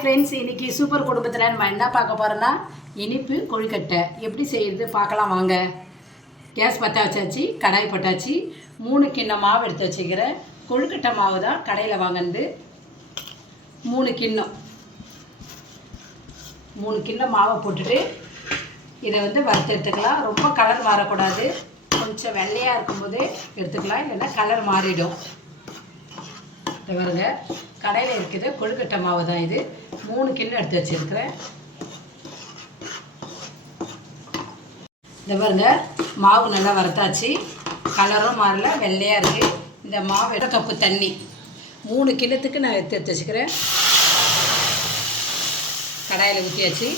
Friends இன்னைக்கு super குடும்பத்தில் நம்ம என்ன பார்க்க போகிறோன்னா இனிப்பு கொழுக்கட்டை. எப்படி செய்கிறது பார்க்கலாம் வாங்க. கேஸ் பற்ற வச்சாச்சு கடாய் பட்டாச்சு. மூணு கிண்ணம் மாவு எடுத்து வச்சுக்கிறேன். கொழுக்கட்டை மாவு தான் கடையில் வாங்கினது. மூணு கிண்ணம். மூணு கிண்ணம் மாவை போட்டுட்டு இதை வந்து வறுத்து எடுத்துக்கலாம். ரொம்ப கலர் மாறக்கூடாது. கொஞ்சம் வெள்ளையாக இருக்கும்போது எடுத்துக்கலாம். இல்லைன்னா கலர் மாறிடும். பாருங்க. கடையில் இருக்குது. கொழுக்கட்டை மாவு தான் இது. மூணு கிண்ணம் எடுத்து வச்சுருக்கிறேன். இந்த பாருங்க. மாவு நல்லா வறுத்தாச்சு. கலரும் மாறல. வெள்ளையாக இருக்குது இந்த மாவு ஒரு கப்பு தண்ணி. மூணு கிண்ணத்துக்கு நான் எடுத்து எடுத்து வச்சுக்கிறேன் கடாயில் ஊற்றியாச்சு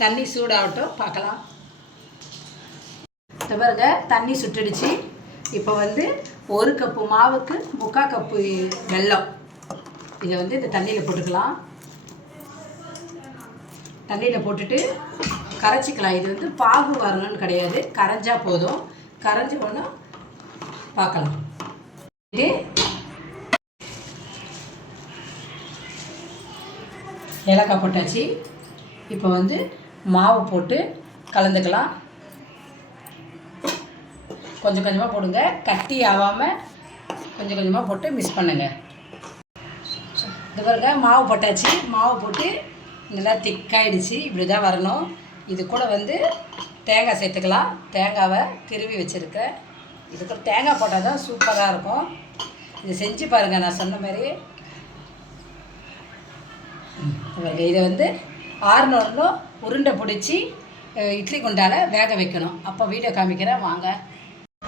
தண்ணி சூடாகட்டும். பார்க்கலாம். இந்த பாருங்க. தண்ணி சுட்டுடுச்சு. இப்போ வந்து ஒரு கப்பு மாவுக்கு முக்கால் கப்பு வெல்லம். இதை வந்து இந்த தண்ணியில் போட்டுக்கலாம். தண்ணியில் போட்டுட்டு கரைச்சிக்கலாம். இது வந்து பாகு வரணும்னு கிடையாது. கரைஞ்சா போதும். கரைஞ்சி ஒன்றும் பார்க்கலாம் இது ஏலக்காய் போட்டாச்சு. இப்போ வந்து மாவு போட்டு கலந்துக்கலாம். கொஞ்சம் கொஞ்சமாக போடுங்க. கட்டி ஆகாமல் கொஞ்சம் கொஞ்சமாக போட்டு மிக்ஸ் பண்ணுங்கள் இது பாருங்க மாவு போட்டாச்சு. மாவு போட்டு நல்லா திக்காயிடுச்சு. இப்படி தான் வரணும். இது கூட வந்து தேங்காய் சேர்த்துக்கலாம். தேங்காவை திருவி வச்சுருக்கேன். இது கூட தேங்காய் போட்டால் தான் சூப்பராக இருக்கும். இது செஞ்சு பாருங்கள் நான் சொன்ன மாதிரி. இதை வந்து ஆறுனோடனும் உருண்டை பிடிச்சி இட்லி குண்டால் வேக வைக்கணும். அப்போ வீடியோ காமிக்கிறேன். வாங்க.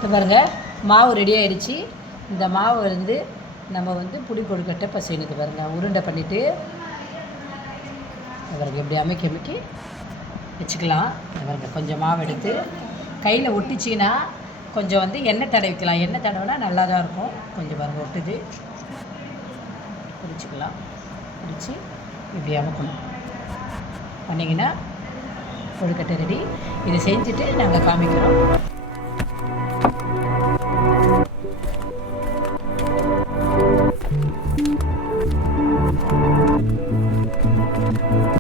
இது பாருங்க மாவு ரெடி ஆயிடுச்சு. இந்த மாவு வந்து நம்ம வந்து புடி கொழுக்கட்டை இப்போ செய்யணுது பாருங்க. உருண்டை பண்ணிவிட்டு பாருங்க இப்படி அமைக்கி அமைக்கி வச்சுக்கலாம். பாருங்கள் கொஞ்சம் மாவு எடுத்து கையில் ஒட்டிச்சின்னா கொஞ்சம் வந்து எண்ணெய் தடவிக்கலாம். எண்ணெய் தடவினா நல்லா தான் இருக்கும். கொஞ்சம் பாருங்க ஒட்டுது. பிடிச்சிக்கலாம். பிடிச்சி இப்படி அமைக்கணும். பண்ணிங்கன்னா கொழுக்கட்டை ரெடி இதை செஞ்சுட்டு நாங்கள் காமிக்கிறோம்.